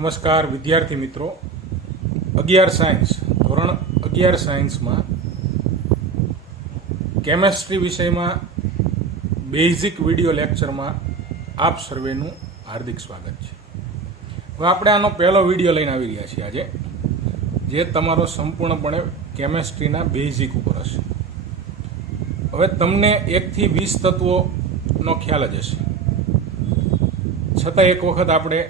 નમસ્કાર વિદ્યાર્થી મિત્રો, 11 સાયન્સ ધોરણ 11 સાયન્સમાં કેમેસ્ટ્રી વિષયમાં બેઝિક વિડિયો લેક્ચરમાં આપ સર્વેનું હાર્દિક સ્વાગત છે. હવે આપણે આનો પહેલો વિડિયો લઈને આવી રહ્યા છીએ આજે, જે તમારો સંપૂર્ણપણે કેમેસ્ટ્રીના બેઝિક ઉપર હશે. હવે તમને 1 થી 20 તત્વોનો ખ્યાલ જ હશે, છતાં એક વખત આપણે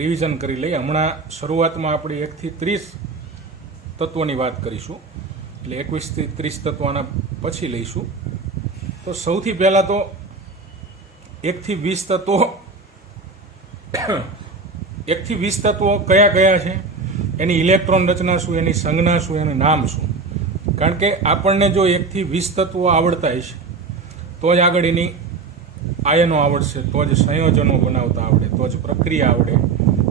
રિવિઝન કરી લઈએ. હમણાં શરૂઆતમાં આપણે 1 થી 30 તત્વોની વાત કરીશું, એટલે 21 થી 30 તત્વોના પછી લઈશું. તો સૌથી પહેલાં તો 1 થી 20 તત્વો 1 થી 20 તત્વો કયા કયા છે, એની ઇલેક્ટ્રોન રચના શું, એની સંજ્ઞા શું, એનું નામ શું. કારણ કે આપણને જો 1 થી 20 તત્વો આવડતા હશે તો જ આગળ એની આયનો આવડશે, તો જ સંયોજનો બનાવતા આવડે, તો જ પ્રક્રિયા આવડે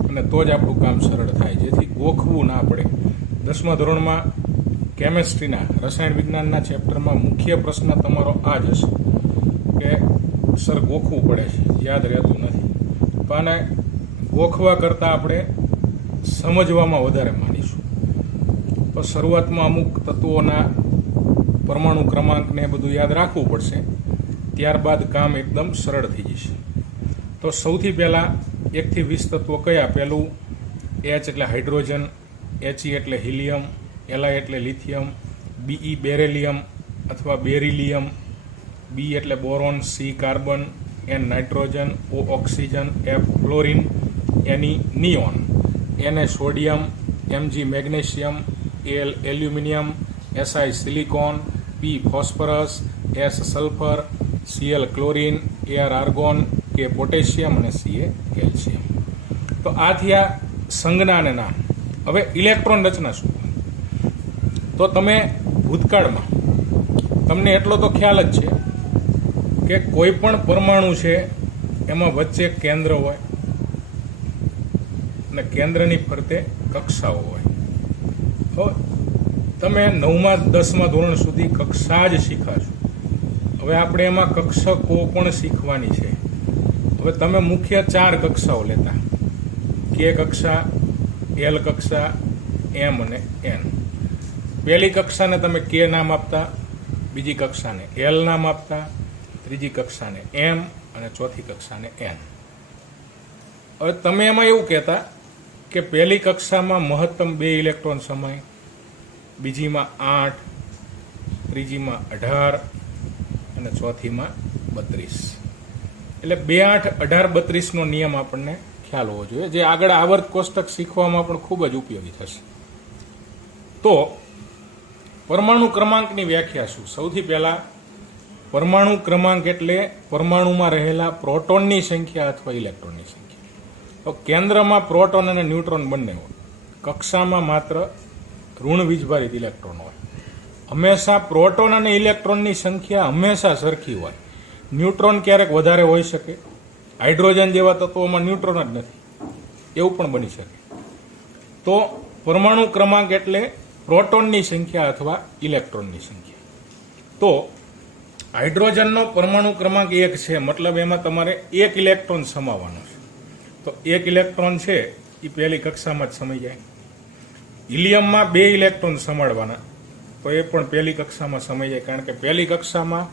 અને તો જ આપણું કામ સરળ થાય, જેથી ગોખવું ના પડે. 10મા ધોરણમાં કેમેસ્ટ્રીના રસાયણ વિજ્ઞાનના ચેપ્ટરમાં મુખ્ય પ્રશ્ન તમારો આ જ હશે કે સર ગોખવું પડે છે, યાદ રહેતું નથી. તો આને ગોખવા કરતાં આપણે સમજવામાં વધારે માનીશું. તો શરૂઆતમાં અમુક તત્વોના પરમાણુ ક્રમાંકને બધું યાદ રાખવું પડશે, ત્યારબાદ કામ એકદમ સરળ થઈ જશે. તો સૌથી પહેલાં 1 થી 20 તત્વો કયા? પહેલું H એટલે હાઇડ્રોજન, He એટલે હિલિયમ, Li એટલે લિથિયમ, Be બેરેલિયમ અથવા બેરિલિયમ, B એટલે boron, C carbon, N nitrogen, O oxygen, F chlorine, Ne neon, Na sodium, Mg magnesium, Al aluminium, Si silicon, P phosphorus, S sulphur, Cl chlorine, Ar argon, K potassium અને Ca calcium. તો આ થયા સંજ્ઞા અને નામ. હવે electron રચના શું? તો તમે ભૂતકાળમાં તમને એટલો તો ખ્યાલ જ છે કે કોઈ પણ પરમાણુ છે એમાં વચ્ચે કેન્દ્ર હોય અને કેન્દ્રની ફરતે કક્ષાઓ હોય. તો તમે 9મા 10મા ધોરણ સુધી કક્ષા જ શીખાશો. હવે આપણે એમાં કક્ષકો પણ શીખવાની છે. હવે તમે મુખ્ય 4 કક્ષાઓ લેતા: K કક્ષા, L કક્ષા, M અને N. પહેલી કક્ષાને તમે K નામ આપતા, બીજી કક્ષાને L નામ આપતા, ત્રીજી કક્ષાને M અને ચોથી કક્ષાને N. હવે તમે એમાં એવું કહેતા કે પહેલી કક્ષામાં મહત્તમ 2 ઇલેક્ટ્રોન સમાય, બીજીમાં 8, ત્રીજીમાં 18 અને ચોથીમાં 32. એટલે 2, 8, 18, 32નો નિયમ આપણને ખ્યાલ હોવો જોઈએ, જે આગળ આવર્ત કોષ્ટક શીખવામાં પણ ખૂબ જ ઉપયોગી થશે. તો પરમાણુ ક્રમાંકની વ્યાખ્યા શું? સૌથી પહેલા પરમાણુ ક્રમાંક એટલે પરમાણુમાં રહેલા પ્રોટોનની સંખ્યા અથવા ઇલેક્ટ્રોનની સંખ્યા. તો કેન્દ્રમાં પ્રોટોન અને ન્યુટ્રોન બંને હોય, કક્ષામાં માત્ર ઋણ વીજભારિત ઇલેક્ટ્રોન હોય. હંમેશા પ્રોટોન અને ઇલેક્ટ્રોનની સંખ્યા હંમેશા સરખી હોય. ન્યુટ્રોન ક્યારેક વધારે હોઈ શકે, હાઇડ્રોજન જેવા તત્વોમાં ન્યુટ્રોન જ નથી, એવું પણ બની શકે. તો પરમાણુ ક્રમાંક એટલે પ્રોટોનની સંખ્યા અથવા ઇલેક્ટ્રોનની સંખ્યા. તો હાઇડ્રોજનનો પરમાણુ ક્રમાંક 1 છે, મતલબ એમાં તમારે 1 ઇલેક્ટ્રોન સમાવવાનો છે. તો 1 ઇલેક્ટ્રોન છે એ પહેલી કક્ષામાં જ સમાઈ જાય. હિલિયમમાં 2 ઇલેક્ટ્રોન સમાડવાના, તો એ પણ પહેલી કક્ષામાં સમાઈ જાય, કારણ કે પહેલી કક્ષામાં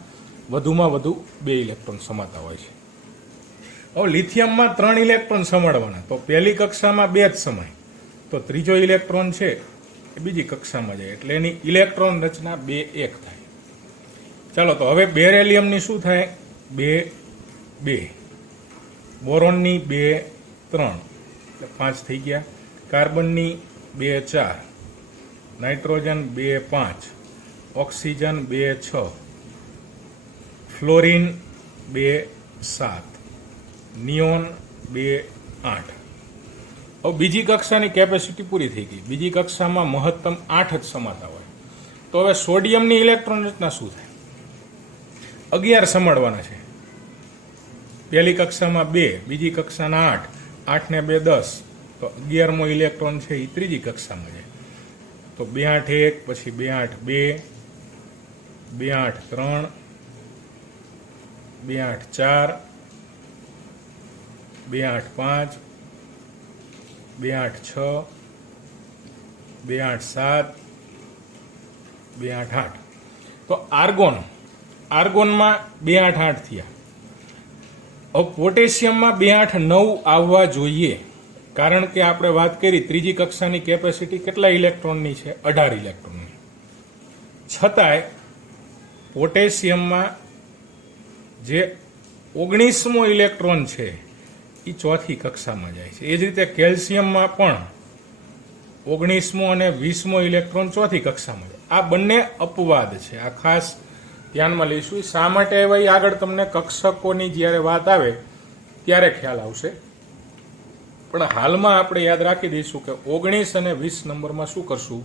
વધુમાં વધુ 2 ઇલેક્ટ્રોન સમાતા હોય છે. હવે લિથિયમમાં 3 ઇલેક્ટ્રોન સમાડવાના, તો પહેલી કક્ષામાં 2 જ સમાય, તો ત્રીજો ઇલેક્ટ્રોન છે એ બીજી કક્ષામાં જાય, એટલે એની ઇલેક્ટ્રોન રચના 2, 1 થાય. ચાલો, તો હવે બેરેલિયમની શું થાય? 2, 2. બોરોનની 2, 3 એટલે 5 થઈ ગયા. કાર્બનની 2, 4. નાઇટ્રોજન 2, 5. ઓક્સિજન 2, 6. ફ્લોરિન 2, 7. નિયોન 2, 8. હવે બીજી કક્ષાની કેપેસિટી પૂરી થઈ ગઈ. બીજી કક્ષામાં મહત્તમ 8 જ સમાતા હોય. તો હવે સોડિયમની ઇલેક્ટ્રોન રચના શું થાય? 11 સમાડવાના છે. પહેલી કક્ષામાં 2, બીજી કક્ષાના 8, 8 ને 2 10, તો 11મો ઇલેક્ટ્રોન છે એ ત્રીજી કક્ષામાં જાય. તો 2, 8, 1, પછી 2, 8, 2, 2, 8, 3, 2, 8, 4, 2, 8, 5, 286 287 288. તો આર્ગોનમાં 288 થયા. હવે પોટેશિયમમાં 289 આવવા જોઈએ, કારણ કે આપણે વાત કરી ત્રીજી કક્ષાની કેપેસિટી કેટલા ઇલેક્ટ્રોનની છે? 18 ઇલેક્ટ્રોનની. છતાંય પોટેશિયમમાં જે 19મો ઇલેક્ટ્રોન છે એ ચોથી કક્ષામાં જાય છે. એ જ રીતે કેલ્શિયમમાં પણ 19મો અને 20મો ઇલેક્ટ્રોન ચોથી કક્ષામાં જાય. આ બંને અપવાદ છે, આ ખાસ ધ્યાનમાં લઈશું. શા માટે આવ્યા એ આગળ તમને કક્ષકોની જ્યારે વાત આવે ત્યારે ખ્યાલ આવશે. પણ હાલમાં આપણે યાદ રાખી દઈશું કે 19 અને 20 નંબરમાં શું કરશું,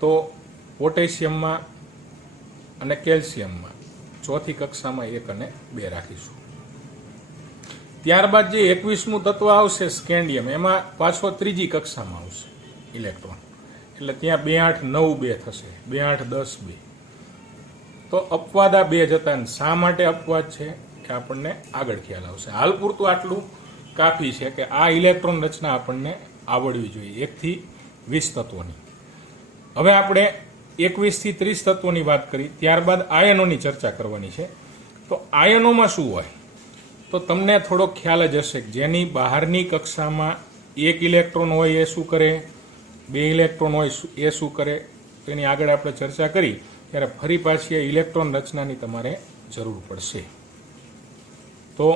તો પોટેશિયમમાં અને કેલ્શિયમમાં ચોથી કક્ષામાં 1 અને 2 રાખીશું. ત્યારબાદ જે 21મું તત્વ આવશે સ્કેન્ડિયમ, એમાં પાછો ત્રીજી કક્ષામાં આવશે ઇલેક્ટ્રોન, એટલે ત્યાં 289 થશે, 210 તો અપવાદ આ 2 જતા. શા માટે અપવાદ છે કે આપણને આગળ ખ્યાલ આવશે. હાલ પૂરતું આટલું કાફી છે કે આ ઇલેક્ટ્રોન રચના આપણને આવડવી જોઈએ 1 થી 20 તત્વોની. હવે આપણે 21 થી 30 તત્વોની વાત કરી, ત્યારબાદ આયનોની ચર્ચા કરવાની છે. તો આયનોમાં શું હોય, તો તમને થોડો ખ્યાલ જ હશે કે જેની બહારની કક્ષામાં 1 ઇલેક્ટ્રોન હોય એ શું કરે, 2 ઇલેક્ટ્રોન હોય એ શું કરે, તેની આગળ આપણે ચર્ચા કરી. ત્યારે ફરી પાછી ઇલેક્ટ્રોન રચનાની તમારે જરૂર પડશે. તો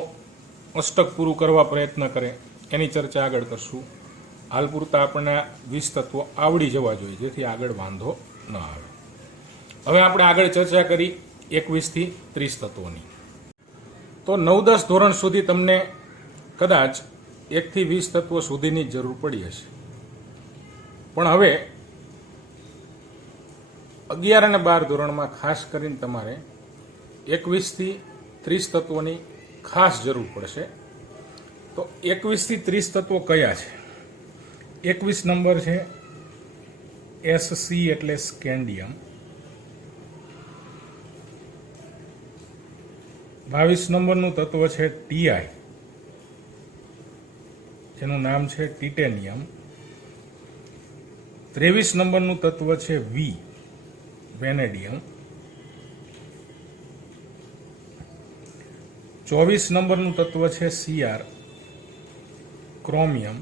અષ્ટક પૂરું કરવા પ્રયત્ન કરે એની ચર્ચા આગળ કરશું. હાલ પૂરતા આપણને 20 તત્વો આવડી જવા જોઈએ, જેથી આગળ વાંધો ન આવે. હવે આપણે આગળ ચર્ચા કરી 21 થી 30 તત્વોની. તો 9-10 ધોરણ સુધી તમને કદાચ 1 થી 20 તત્વો સુધીની જરૂર પડી હશે. પણ હવે 11 અને 12 ધોરણમાં ખાસ કરીને તમારે 21 થી 30 તત્વોની ખાસ જરૂર પડશે. તો 21 થી 30 તત્વો કયા છે? 21 નંબર છે SC એટલે સ્કેન્ડિયમ, 22 નંબરનું તત્વ છે TI, જેનું નામ છે ટિટેનિયમ. 23 નંબરનું તત્વ છે વેનેડિયમ. 24 નંબરનું તત્વ છે CR, ક્રોમિયમ.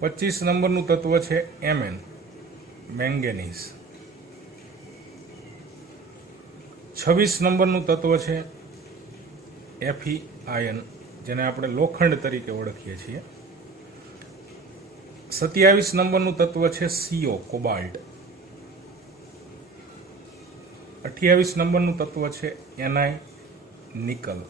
25 નંબરનું તત્વ છે MN, મેંગેનીઝ. 26 નંબરનું તત્વ છે Fe આયન, જેને આપણે લોખંડ તરીકે ઓળખીએ છીએ. 27 નંબરનું તત્વ છે CO, કોબાલ્ટ. 28 નંબરનું તત્વ છે Ni, નિકલ.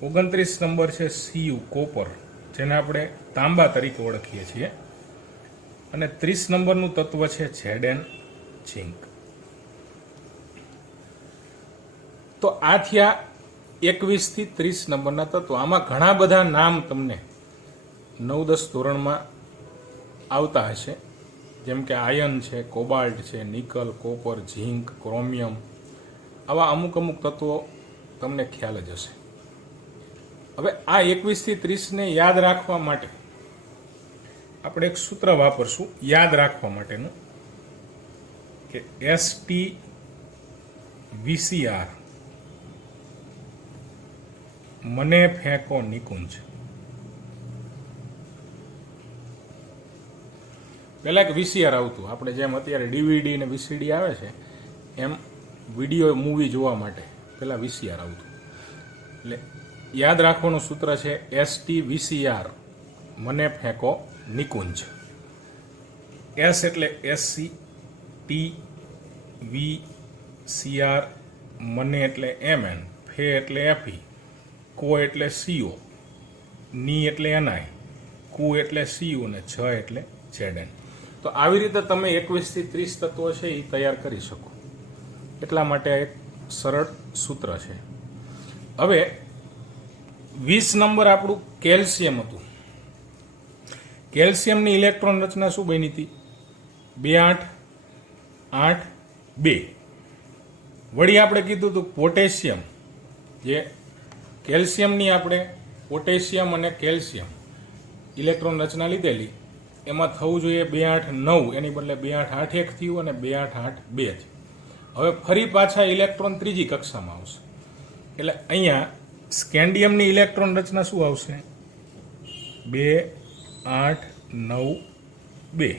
29 નંબર છે Cu, કોપર, જેને આપણે તાંબા તરીકે ઓળખીએ છીએ. અને 30 નંબરનું તત્વ છે Zn, ઝિંક. તો આ થયા 21 થી 30 નંબરના તત્વો. આમાં ઘણા બધા નામ તમને 9-10 ધોરણમાં આવતા હશે, જેમ કે આયન છે, કોબાલ્ટ છે, નિકલ, કોપર, ઝિંક, ક્રોમિયમ. આવા અમુક તત્વો તમને ખ્યાલ જ હશે. હવે આ 21 થી 30 ને યાદ રાખવા માટે આપણે એક સૂત્ર વાપરશું યાદ રાખવા માટેનું, કે ST VCR, મને ફેંકો નિકુંજ. પહેલા એક VCR આવતું, આપણે જેમ અત્યારે DVD ને VCD આવે છે એમ વિડીયો મૂવી જોવા માટે પહેલા VCR આવતું. એટલે યાદ રાખવાનું સૂત્ર છે ST VCR, મને ફેંકો નિકુંજ. S એટલે SC, T VCR, મને એટલે MN, ફે એટલે Fe, કો એટલે CO, ની એટલે Ni, કુ એટલે Cu ને છ એટલે Zn. તો આવી રીતે તમે 21 થી 30 તત્વો છે એ તૈયાર કરી શકો. એટલા માટે એક સરળ સૂત્ર છે. હવે 20 નંબર આપણું કેલ્શિયમ હતું. કેલ્શિયમની ઇલેક્ટ્રોન રચના શું બની હતી? 2 8 8 2. વળી આપણે કીધું હતું પોટેશિયમ, જે કેલ્શિયમની આપણે પોટેશિયમ અને કેલ્શિયમ ઇલેક્ટ્રોન રચના લીધેલી, એમાં થવું જોઈએ 289, એની બદલે 2881 થયું અને 2882 થયું. હવે ફરી પાછા ઇલેક્ટ્રોન ત્રીજી કક્ષામાં આવશે. એટલે અહીંયા સ્કેન્ડિયમની ઇલેક્ટ્રોન રચના શું આવશે? 2892.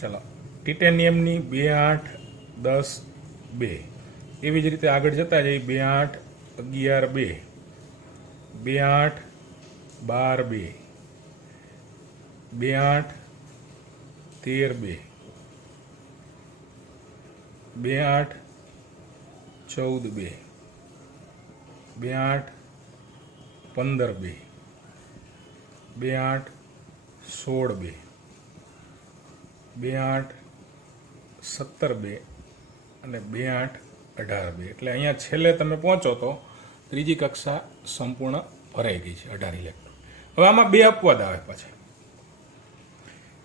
ચાલો, ટિટેનિયમની 2810-2. એવી જ રીતે આગળ જતા જઈએ. 2811-2, 2812-2, 2813-2, 2814-2, 2815-2, 2816-2, 2817-2 અને 2818-2. એટલે અહીંયા છેલ્લે તમે પહોંચો તો ત્રીજી કક્ષા સંપૂર્ણ ભરાઈ ગઈ છે, 18 ઇલેક્ટ્રોન. હવે આમાં 2 અપવાદ આવે પાછા.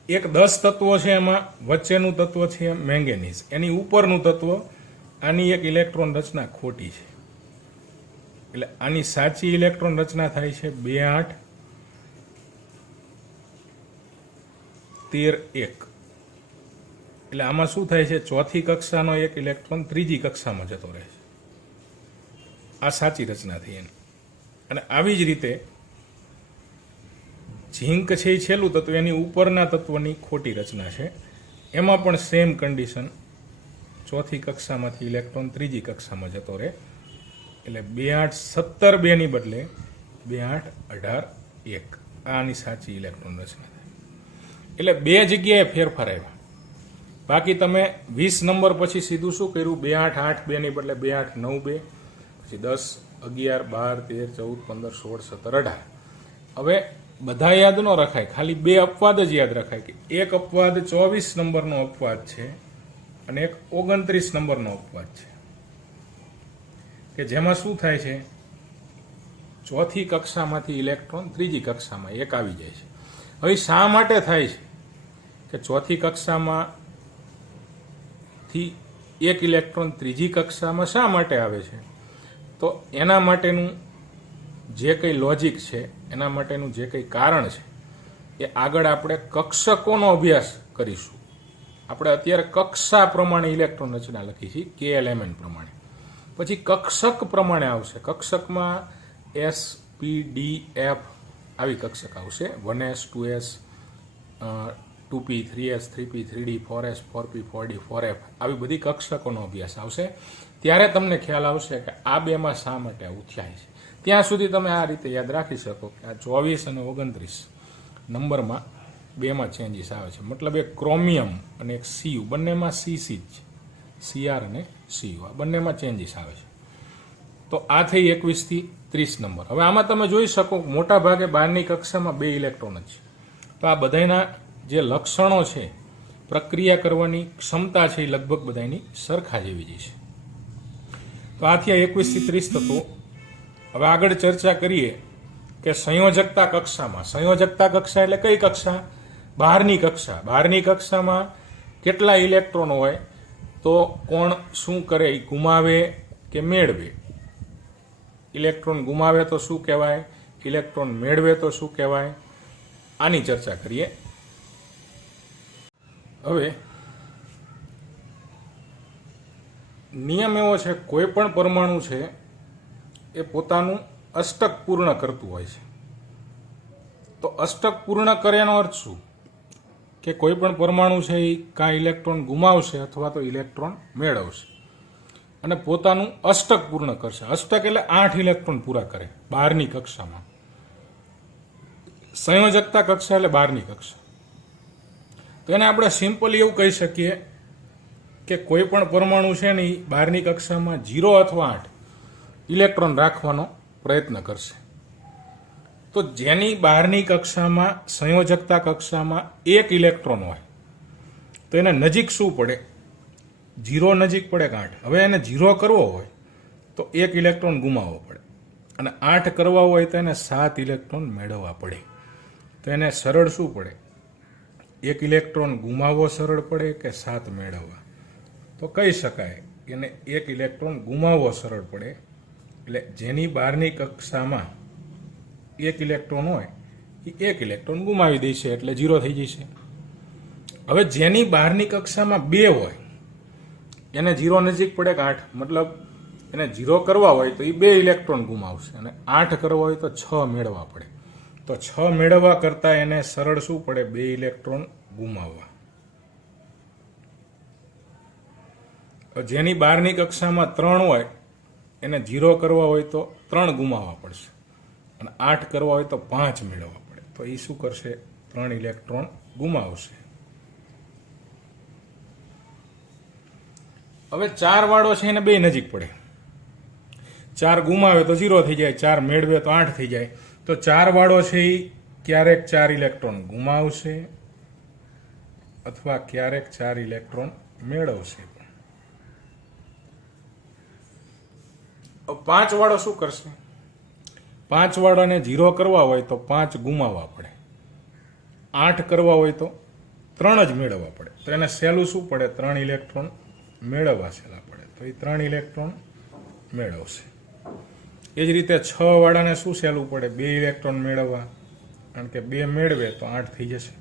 એક 10 તત્વો છે, એમાં વચ્ચેનું તત્વ છે મેંગેનીઝ, એની ઉપરનું તત્વ, આની એક ઇલેક્ટ્રોન રચના ખોટી છે. એટલે આની સાચી ઇલેક્ટ્રોન રચના થાય છે 2813-1. એટલે આમાં શું થાય છે? ચોથી કક્ષાનો એક ઇલેક્ટ્રોન ત્રીજી કક્ષામાં જતો રહે છે. આ સાચી રચના થઈ એની. અને આવી જ રીતે ઝીંક છે એ છેલ્લું તત્વ, એની ઉપરના તત્વની ખોટી રચના છે. એમાં પણ સેમ કન્ડિશન, ચોથી કક્ષામાંથી ઇલેક્ટ્રોન ત્રીજી કક્ષામાં જતો રહે. એટલે 2817-2 ની બદલે 2818-1 આની સાચી ઇલેક્ટ્રોન રચના થાય. એટલે 2 જગ્યાએ ફેરફાર આવ્યા. બાકી તમે 20 નંબર પછી સીધું શું કર્યું? 2882 ની બદલે 2892, પછી 10, 11, 12, 13, 14, 15, 16, 17, 18. હવે બધા યાદ ન રખાય, ખાલી 2 અપવાદ જ યાદ રખાય. કે એક અપવાદ 24 નંબરનો અપવાદ છે અને એક 29 નંબરનો અપવાદ છે. કે જેમાં શું થાય છે? ચોથી કક્ષામાંથી ઇલેક્ટ્રોન ત્રીજી કક્ષામાં એક આવી જાય છે. હવે શા માટે થાય છે કે ચોથી કક્ષામાં થી એક ઇલેક્ટ્રોન ત્રીજી કક્ષામાં શા માટે આવે છે? તો એના માટેનું જે કંઈ લોજિક છે, એના માટેનું જે કંઈ કારણ છે, એ આગળ આપણે કક્ષકોનો અભ્યાસ કરીશું. આપણે અત્યારે કક્ષા પ્રમાણે ઇલેક્ટ્રોન રચના લખી છે, KLMN પ્રમાણે. પછી કક્ષક પ્રમાણે આવશે. કક્ષકમાં S, P, D, F આવી કક્ષક આવશે. 1S, 2S, 2P, 3S, 3P, 3D, 4S, 4P, 4D, 4F આવી બધી કક્ષકોનો અભ્યાસ આવશે. ત્યારે તમને ખ્યાલ આવશે કે આ બેમાં શા માટે આવું થાય છે. ત્યાં સુધી તમે આ રીતે યાદ રાખી શકો કે આ 24 અને 29 નંબરમાં બેમાં ચેન્જીસ આવે છે. મતલબ એક ક્રોમિયમ અને એક CU, બંનેમાં CC જ છે. CR અને CU આ બંનેમાં ચેન્જીસ આવે છે. તો આ થઈ 21 થી 30 નંબર. હવે આમાં તમે જોઈ શકો મોટા ભાગે 12ની કક્ષામાં 2 ઇલેક્ટ્રોન જ છે. તો આ બધાના જે લક્ષણો છે, પ્રક્રિયા કરવાની ક્ષમતા છે, એ લગભગ બધાની સરખા જેવી જ છે. તો આ થયા 21 થી 30 તત્વો. હવે આગળ ચર્ચા કરીએ કે સંયોજકતા કક્ષામાં. સંયોજકતા કક્ષા એટલે કઈ કક્ષા? બહારની કક્ષા. બહારની કક્ષામાં કેટલા ઇલેક્ટ્રોન હોય, તો કોણ શું કરે? ગુમાવે કે મેળવે? ઇલેક્ટ્રોન ગુમાવે તો શું કહેવાય? ઇલેક્ટ્રોન મેળવે તો શું કહેવાય? આની ચર્ચા કરીએ. હવે નિયમ એવો છે, કોઈ પણ પરમાણુ છે એ પોતાનું અષ્ટક પૂર્ણ કરતું હોય છે. તો અષ્ટક પૂર્ણ કરે એનો અર્થ શું? કે કોઈ પણ પરમાણુ છે એ કાં ઇલેક્ટ્રોન ગુમાવશે અથવા તો ઇલેક્ટ્રોન મેળવશે અને પોતાનું અષ્ટક પૂર્ણ કરશે. અષ્ટક એટલે 8 ઇલેક્ટ્રોન પૂરા કરે બહારની કક્ષામાં. સંયોજકતા કક્ષા એટલે બહારની કક્ષા. તો એને આપણે સિમ્પલી એવું કહી શકીએ કે કોઈ પણ પરમાણુ છે ને એ બહારની કક્ષામાં 0 અથવા 8 ઇલેક્ટ્રોન રાખવાનો પ્રયત્ન કરશે. તો જેની બહારની કક્ષામાં સંયોજકતા કક્ષામાં 1 ઇલેક્ટ્રોન હોય તો એને નજીક શું પડે? 0 નજીક પડે કે 8? હવે એને 0 કરવો હોય તો 1 ઇલેક્ટ્રોન ગુમાવવો પડે અને 8 કરવા હોય તો એને 7 ઇલેક્ટ્રોન મેળવવા પડે. તો એને સરળ શું પડે? 1 ઇલેક્ટ્રોન ગુમાવવો સરળ પડે કે 7 મેળવવા? તો કહી શકાય એને એક ઇલેક્ટ્રોન ગુમાવવો સરળ પડે, એટલે જેની બહારની કક્ષામાં એક ઇલેક્ટ્રોન હોય એ એક ઇલેક્ટ્રોન ગુમાવી દેશે એટલે 0 થઈ જશે. હવે જેની બહારની કક્ષામાં 2 હોય એને 0 નજીક પડે કે 8, મતલબ એને 0 કરવા હોય તો એ 2 ઇલેક્ટ્રોન ગુમાવશે અને 8 કરવા હોય તો 6 મેળવવા પડે. તો 6 મેળવવા કરતાં એને સરળ શું પડે? 2 ઇલેક્ટ્રોન ગુમાવવા. જેની બહારની કક્ષામાં 3 હોય એને 0 કરવા હોય તો 3 ગુમાવવા પડશે અને 8 કરવા હોય તો 5 મેળવવા પડે. તો એ શું કરશે? 3 ઇલેક્ટ્રોન ગુમાવશે. હવે 4 વાળો છે એને 2 નજીક પડે. 4 ગુમાવે તો 0 થઈ જાય, 4 મેળવે તો 8 થઈ જાય. તો 4 વાળો છે એ ક્યારેક 4 ઇલેક્ટ્રોન ગુમાવશે અથવા ક્યારેક 4 ઇલેક્ટ્રોન મેળવશે. 5 વાળો શું કરશે? 5 વાળાને 0 કરવા હોય તો 5 ગુમાવવા પડે, 8 કરવા હોય તો 3 જ મેળવવા પડે. તો એને સહેલું શું પડે? 3 ઇલેક્ટ્રોન મેળવવા સહેલા પડે. તો એ 3 ઇલેક્ટ્રોન મેળવશે. એ જ રીતે 6 વાળાને શું સહેલું પડે? 2 ઇલેક્ટ્રોન મેળવવા, કારણ કે 2 મેળવે તો 8 થઈ જશે.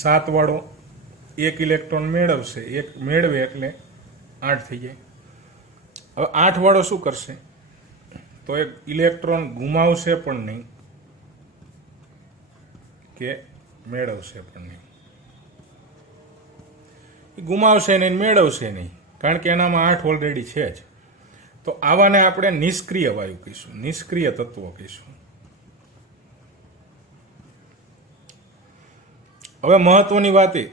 7 વાળો 1 ઇલેક્ટ્રોન મેળવશે, 1 મેળવે એટલે 8 થઈ જાય. હવે 8 વાળો શું કરશે? તો એક ઇલેક્ટ્રોન ગુમાવશે પણ નહીં કે મેળવશે પણ નહીં. ગુમાવશે નહીં, મેળવશે નહીં, કારણ કે એનામાં 8 ઓલરેડી છે જ. તો આવાને આપણે નિષ્ક્રિય વાયુ કહીશું, નિષ્ક્રિય તત્વો કહીશું. હવે મહત્વની વાત એ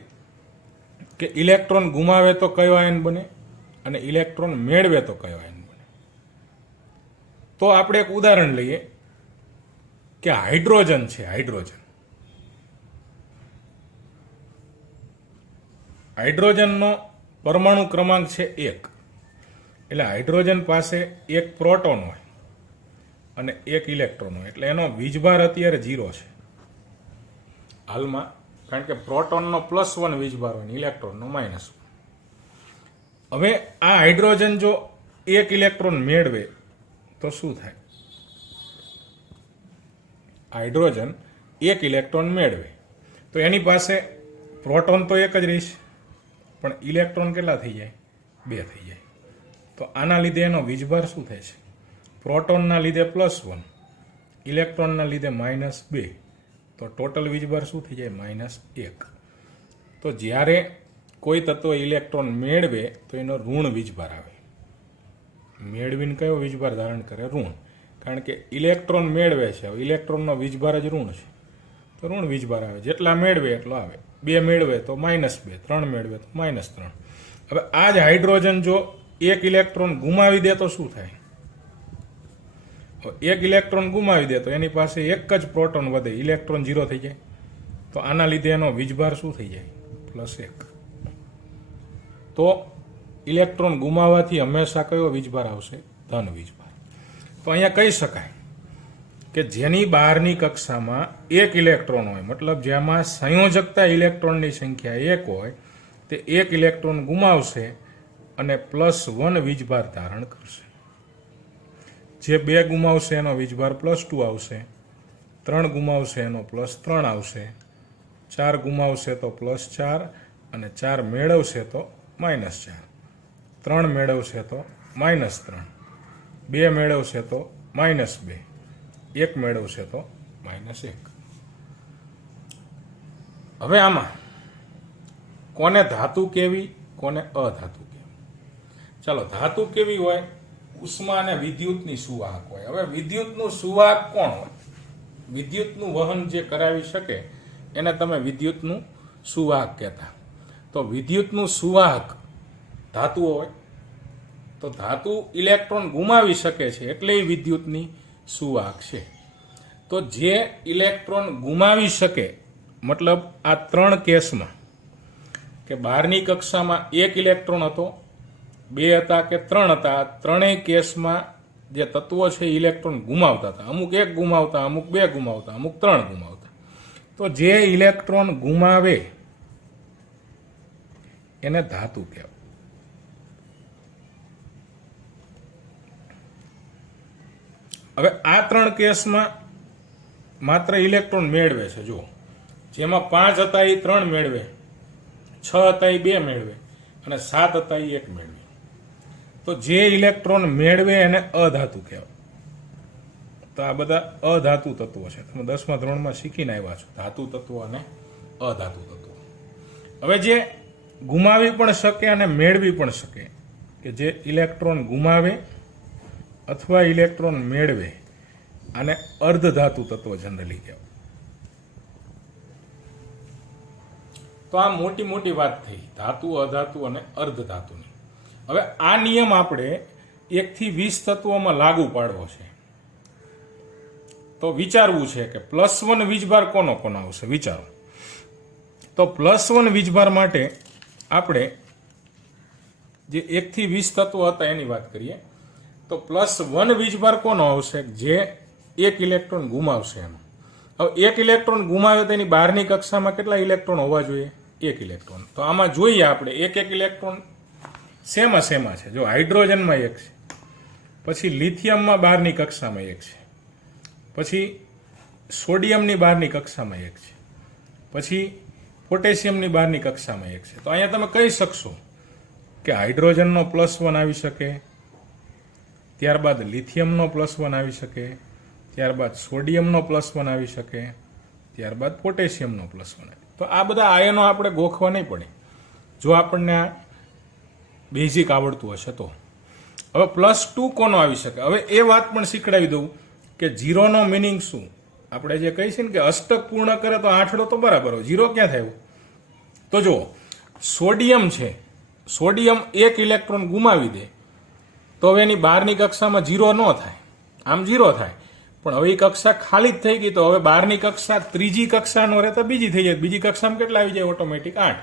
કે ઇલેક્ટ્રોન ગુમાવે તો કયો આયન બને અને ઇલેક્ટ્રોન મેળવે તો કયો આયન બને. તો આપણે એક ઉદાહરણ લઈએ કે હાઇડ્રોજન છે. હાઇડ્રોજનનો પરમાણુ ક્રમાંક છે 1. એટલે હાઇડ્રોજન પાસે 1 પ્રોટોન હોય અને 1 ઇલેક્ટ્રોન હોય, એટલે એનો વીજભાર અત્યારે 0 છે હાલમાં, કારણ કે પ્રોટોનનો +1 વીજભાર હોય, ઇલેક્ટ્રોનનો -1. હવે આ હાઇડ્રોજન જો 1 ઇલેક્ટ્રોન મેળવે તો શું થાય? હાઇડ્રોજન 1 ઇલેક્ટ્રોન મેળવે તો એની પાસે પ્રોટોન તો 1 જ રહેશે, પણ ઇલેક્ટ્રોન કેટલા થઈ જાય? 2 થઈ જાય. તો આના લીધે એનો વીજભાર શું થાય છે? પ્રોટોનના લીધે +1, ઇલેક્ટ્રોનના લીધે -2, તો ટોટલ વીજભાર શું થઈ જાય? -1. તો જ્યારે કોઈ તત્વ ઇલેક્ટ્રોન મેળવે તો એનો ઋણ વીજભાર આવે. મેળવીને કયો વીજભાર ધારણ કરે? ઋણ. કારણ કે ઇલેક્ટ્રોન મેળવે છે, ઇલેક્ટ્રોનનો વીજભાર જ ઋણ છે, તો ઋણ વીજભાર આવે. જેટલા મેળવે એટલો આવે. 2 મેળવે તો -2, 3 મેળવે તો -3. હવે આ જ હાઇડ્રોજન જો 1 ઇલેક્ટ્રોન ગુમાવી દે તો શું થાય? 1 ઇલેક્ટ્રોન ગુમાવી દે તો એની પાસે 1 જ પ્રોટોન વધે, ઇલેક્ટ્રોન 0 થઈ જાય. તો આના લીધે એનો વીજભાર શું થઈ જાય? +1. તો ઇલેક્ટ્રોન ગુમાવવાથી હંમેશા કયો વીજભાર આવશે? ધન વીજભાર. તો અહીંયા કહી શકાય કે જેની બહારની કક્ષામાં 1 ઇલેક્ટ્રોન હોય, મતલબ જેમાં સંયોજકતા ઇલેક્ટ્રોનની સંખ્યા 1 હોય, તે 1 ઇલેક્ટ્રોન ગુમાવશે અને +1 વીજભાર ધારણ કરશે. જે 2 ગુમાવશે એનો વીજભાર +2 આવશે, 3 ગુમાવશે એનો +3 આવશે, 4 ગુમાવશે તો +4 અને 4 મેળવશે તો -4, 3 મેળવશે તો -3, 2 મેળવશે તો -2, 1 મેળવશે તો -1. હવે આમાં કોને ધાતુ કેવી, કોને અધાતુ કેવી? ચાલો, ધાતુ કેવી હોય? ઉષ્મા અને વિદ્યુતની સુવાહક હોય. હવે વિદ્યુતનું સુવાહક કોણ હોય? વિદ્યુતનું વહન જે કરાવી શકે એને તમે વિદ્યુતનું સુવાહક કહેતા. તો વિદ્યુતનું સુવાહક ધાતુઓ હોય. તો ધાતુ ઇલેક્ટ્રોન ગુમાવી શકે છે એટલે એ વિદ્યુતની સુવાહક છે. તો જે ઇલેક્ટ્રોન ગુમાવી શકે, મતલબ આ 3 કેસમાં કે બહારની કક્ષામાં 1 ઇલેક્ટ્રોન હતો, 2 હતા કે 3 હતા, ત્રણેય કેસમાં જે તત્વો છે ઇલેક્ટ્રોન ગુમાવતા હતા. અમુક 1 ગુમાવતા, અમુક 2 ગુમાવતા, અમુક 3 ગુમાવતા. તો જે ઇલેક્ટ્રોન ગુમાવે એને ધાતુ કહેવાય. હવે આ 3 કેસમાં માત્ર ઇલેક્ટ્રોન મેળવે છે. જો જેમાં 5 હતા એ 3 મેળવે, 6 હતા એ 2 મેળવે અને 7 હતા એ 1 મેળવે. તો જે ઇલેક્ટ્રોન મેળવે એને અધાતુ કહેવાય. તો આ બધા અધાતુ તત્વો છે. તમે 10મા ધોરણમાં શીખીને આવ્યા છો, ધાતુ તત્વો અને અધાતુ તત્વો. હવે જે ગુમાવી પણ શકે અને મેળવી પણ શકે, કે જે ઇલેક્ટ્રોન ગુમાવે અથવા ઇલેક્ટ્રોન મેળવે, આને અર્ધધાતુ તત્વો જનરલી કહેવાય. તો આ મોટી મોટી વાત થઈ ધાતુ, અધાતુ અને અર્ધધાતુની. હવે આ નિયમ આપણે 1 થી 20 તત્વોમાં લાગુ પાડવો છે. તો વિચારવું છે કે +1 વીજભાર કોનો કોનો આવશે, વિચારો. તો +1 વીજભાર માટે આપણે જે 1 થી 20 તત્વો હતા એની વાત કરીએ. તો +1 વીજભાર કોનો આવશે, જે 1 ઇલેક્ટ્રોન ગુમાવશે એનો. હવે 1 ઇલેક્ટ્રોન ગુમાવે તો એની બહારની કક્ષામાં કેટલા ઇલેક્ટ્રોન હોવા જોઈએ, 1 ઇલેક્ટ્રોન. તો આમાં જોઈએ આપણે 1 ઇલેક્ટ્રોન શેમાં છે. જો હાઇડ્રોજનમાં 1 છે, પછી લિથિયમમાં બહારની કક્ષામાં 1 છે, પછી સોડિયમની બહારની કક્ષામાં 1 છે, પછી પોટેશિયમની બહારની કક્ષામાં 1 છે. તો અહીંયા તમે કહી શકશો કે હાઇડ્રોજનનો +1 આવી શકે, ત્યારબાદ લિથિયમનો +1 આવી શકે, ત્યારબાદ સોડિયમનો +1 આવી શકે, ત્યારબાદ પોટેશિયમનો +1. તો આ બધા આયનો આપણે ગોખવા નહીં પડે જો આપણને આ બેઝિક આવડતું હશે તો. હવે +2 કોનો આવી શકે, હવે એ વાત પણ શીખડાવી દઉં કે 0નો મિનિંગ શું. આપણે જે કહીએ છીએ ને કે અષ્ટક પૂર્ણ કરે તો આઠડો તો બરાબર હોય, 0 ક્યાં થયું. તો જો સોડિયમ છે, સોડિયમ 1 ઇલેક્ટ્રોન ગુમાવી દે તો હવે એની બહારની કક્ષામાં 0 ન થાય, આમ 0 થાય. પણ હવે એ કક્ષા ખાલી જ થઈ ગઈ, તો હવે બહારની કક્ષા ત્રીજી કક્ષાનો રહે તો બીજી થઈ જાય, બીજી કક્ષામાં કેટલા આવી જાય, ઓટોમેટિક 8.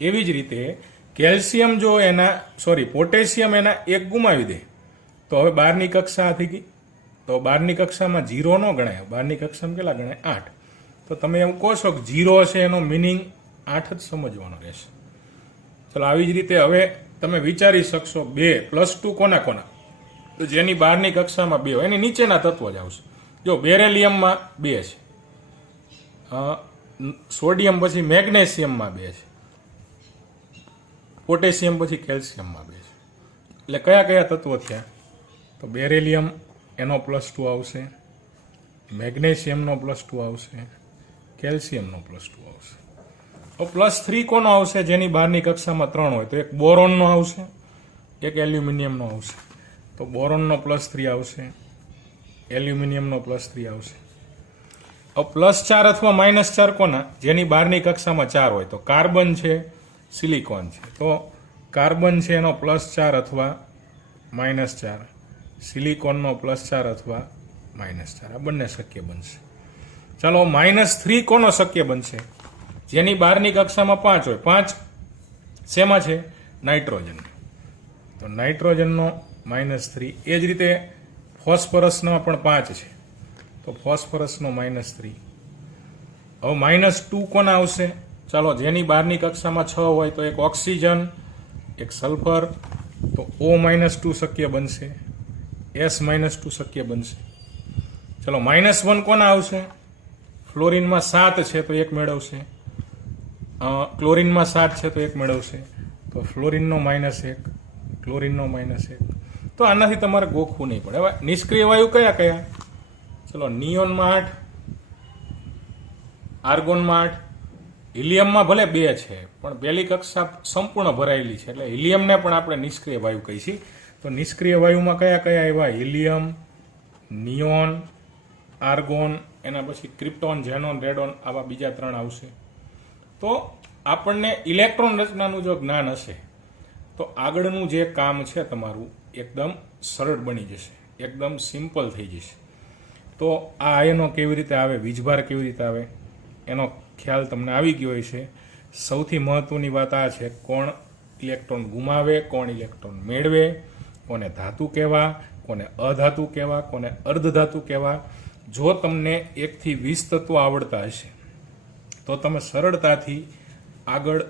એવી જ રીતે કેલ્શિયમ જો પોટેશિયમ એના 1 ગુમાવી દે તો હવે બહારની કક્ષા થઈ ગઈ, તો બહારની કક્ષામાં 0 ન ગણાય, બહારની કક્ષામાં કેટલા ગણાય, 8. તો તમે એમ કહો છો કે 0 છે એનો મિનિંગ 8 જ સમજવાનો રહેશે. ચલો આવી જ રીતે હવે તમે વિચારી શકશો 2 +2 કોના કોના, તો જેની બહારની કક્ષામાં 2 હોય એની નીચેના તત્વો જ આવશે. જો બેરેલિયમમાં 2 છે, સોડિયમ પછી મેગ્નેશિયમમાં 2 છે, પોટેશિયમ પછી કેલ્શિયમમાં 2 છે. એટલે કયા કયા તત્વો થયા, તો બેરેલિયમ એનો +2 આવશે, મેગ્નેશિયમનો +2 આવશે, કેલ્શિયમનો +2 આવશે. તો +3 કોનો આવશે, જેની બહારની કક્ષામાં 3 હોય, તો એક બોરોનનો આવશે, એક એલ્યુમિનિયમનો આવશે. તો બોરોનનો +3 આવશે, એલ્યુમિનિયમનો +3 આવશે. હવે +4 અથવા -4 કોના, જેની બહારની કક્ષામાં 4 હોય, તો કાર્બન છે, સિલિકોન છે. તો કાર્બન છે એનો +4 અથવા -4, સિલિકોનનો +4 અથવા -4, આ બંને શક્ય બનશે. ચાલો -3 કોનો શક્ય બનશે, જેની બહારની કક્ષામાં 5 હોય. 5 શેમાં છે, નાઇટ્રોજન. તો નાઇટ્રોજનનો -3. એ જ રીતે ફોસ્ફરસનો પણ 5 છે, તો ફોસ્ફરસનો -3. હવે -2 કોના આવશે, ચાલો જેની બહારની કક્ષામાં 6 હોય, તો એક ઓક્સિજન, એક સલ્ફર, તો O-2 શક્ય બનશે, S-2 શક્ય બનશે. ચલો -1 કોના આવશે, ફ્લોરિનમાં 7 છે તો 1 મેળવશે, ક્લોરિનમાં 7 છે તો 1 મેળવશે, તો ફ્લોરિનનો -1, ક્લોરિનનો -1. તો આનાથી તમારે ગોખવું નહીં પડે. હવે નિષ્ક્રિય વાયુ કયા કયા, ચલો નિયોનમાં 8, આર્ગોનમાં 8, હિલિયમમાં ભલે 2 છે પણ પહેલી કક્ષા સંપૂર્ણ ભરાયેલી છે, એટલે હિલિયમને પણ આપણે નિષ્ક્રિય વાયુ કહીએ છીએ. તો નિષ્ક્રિય વાયુમાં કયા કયા આવ્યા, હિલિયમ, નિયોન, આર્ગોન, એના પછી ક્રિપ્ટોન, ઝેનોન, રેડોન, આવા બીજા 3 આવશે. તો આપણને ઇલેક્ટ્રોન રચનાનું જો જ્ઞાન હશે તો આગળનું જે કામ છે તમારું એકદમ સરળ બની જશે, એકદમ સિમ્પલ થઈ જશે. તો આ આયનો કેવી રીતે આવે, વીજભાર કેવી રીતે આવે, એનો ખ્યાલ તમને આવી ગયો છે. સૌથી મહત્વની વાત આ છે, કોણ ઇલેક્ટ્રોન ગુમાવે, કોણ ઇલેક્ટ્રોન મેળવે, કોને ધાતુ કહેવા, કોને અધાતુ કહેવા, કોને અર્ધધાતુ કહેવા. જો તમને 1 થી 20 તત્વો આવડતા હશે તો તમે સરળતાથી આગળ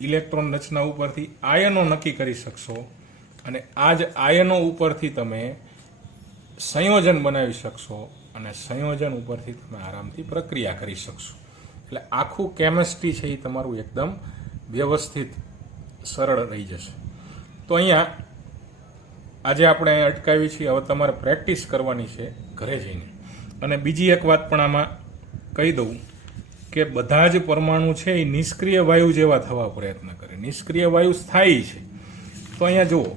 ઇલેક્ટ્રોન રચના ઉપરથી આયનો નક્કી કરી શકશો, અને આ જ આયનો ઉપરથી તમે સંયોજન બનાવી શકશો અને સંયોજન ઉપરથી તમે આરામથી પ્રક્રિયા કરી શકશો. એટલે આખું કેમિસ્ટ્રી છે એ તમારું એકદમ વ્યવસ્થિત સરળ રહી જશે. તો અહીંયા આજે આપણે અટકાવી છીએ. હવે તમારે પ્રેક્ટિસ કરવાની છે ઘરે જઈને. અને બીજી એક વાત પણ આમાં કહી દઉં કે બધા જ પરમાણુ છે એ નિષ્ક્રિય વાયુ જેવા થવા પ્રયત્ન કરે. નિષ્ક્રિય વાયુ સ્થાયી છે. તો અહીંયા જુઓ,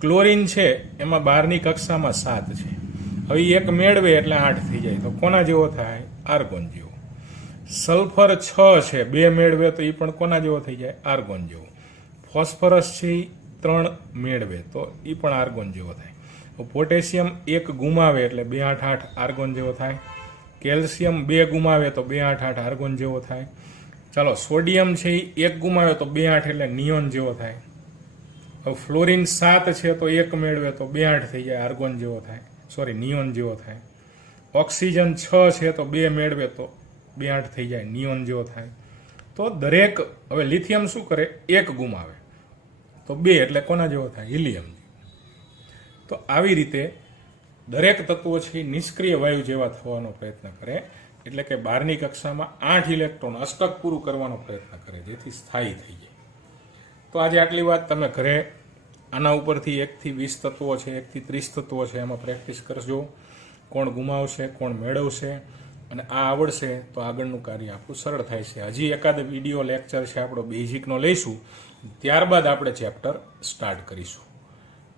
ક્લોરીન છે એમાં 12ની કક્ષામાં 7 છે. હવે એક મેળવે એટલે 8 થઈ જાય. તો કોના જેવો થાય? આર્ગોન જેવો. સલ્ફર 6 છે, 2 મેળવે તો એ પણ કોના જેવો થઈ જાય? આર્ગોન જેવો. ફોસ્ફરસ છે એ 3 મેળવે તો એ પણ આર્ગોન જેવો થાય. પોટેશિયમ 1 ગુમાવે એટલે 288 આર્ગોન જેવો થાય. કેલ્શિયમ 2 ગુમાવે તો 288 આર્ગોન જેવો થાય. ચાલો, સોડિયમ છે એ 1 ગુમાવે તો 28 એટલે નિયોન જેવો થાય. હવે ફ્લોરિન 7 છે તો 1 મેળવે તો 28 થઈ જાય, આર્ગોન જેવો થાય, સોરી નિયોન જેવો થાય. ઓક્સિજન 6 છે તો 2 મેળવે તો 28 થઈ જાય, નિયોન જેવો થાય. તો દરેક, હવે લિથિયમ શું કરે? 1 ગુમાવે તો 2 એટલે કોના જેવો થાય? હિલિયમ. તો આવી રીતે દરેક તત્વો છે નિષ્ક્રિય વાયુ જેવા થવાનો પ્રયત્ન કરે. એટલે કે 12ની કક્ષામાં 8 ઇલેક્ટ્રોન અષ્ટક પૂરું કરવાનો પ્રયત્ન કરે જેથી સ્થાયી થઈ જાય. તો આજે આટલી વાત. તમે ઘરે આના ઉપરથી 1 થી 20 તત્વો છે, 1 થી 30 તત્વો છે, એમાં પ્રેક્ટિસ કરજો. કોણ ગુમાવશે, કોણ મેળવશે, અને આ આવડશે તો આગળનું કાર્ય આપણું સરળ થાય છે. હજી એકાદ વિડીયો લેક્ચર છે આપણો બેઝિકનો લઈશું, ત્યારબાદ આપણે ચેપ્ટર સ્ટાર્ટ કરીશું.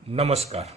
નમસ્કાર.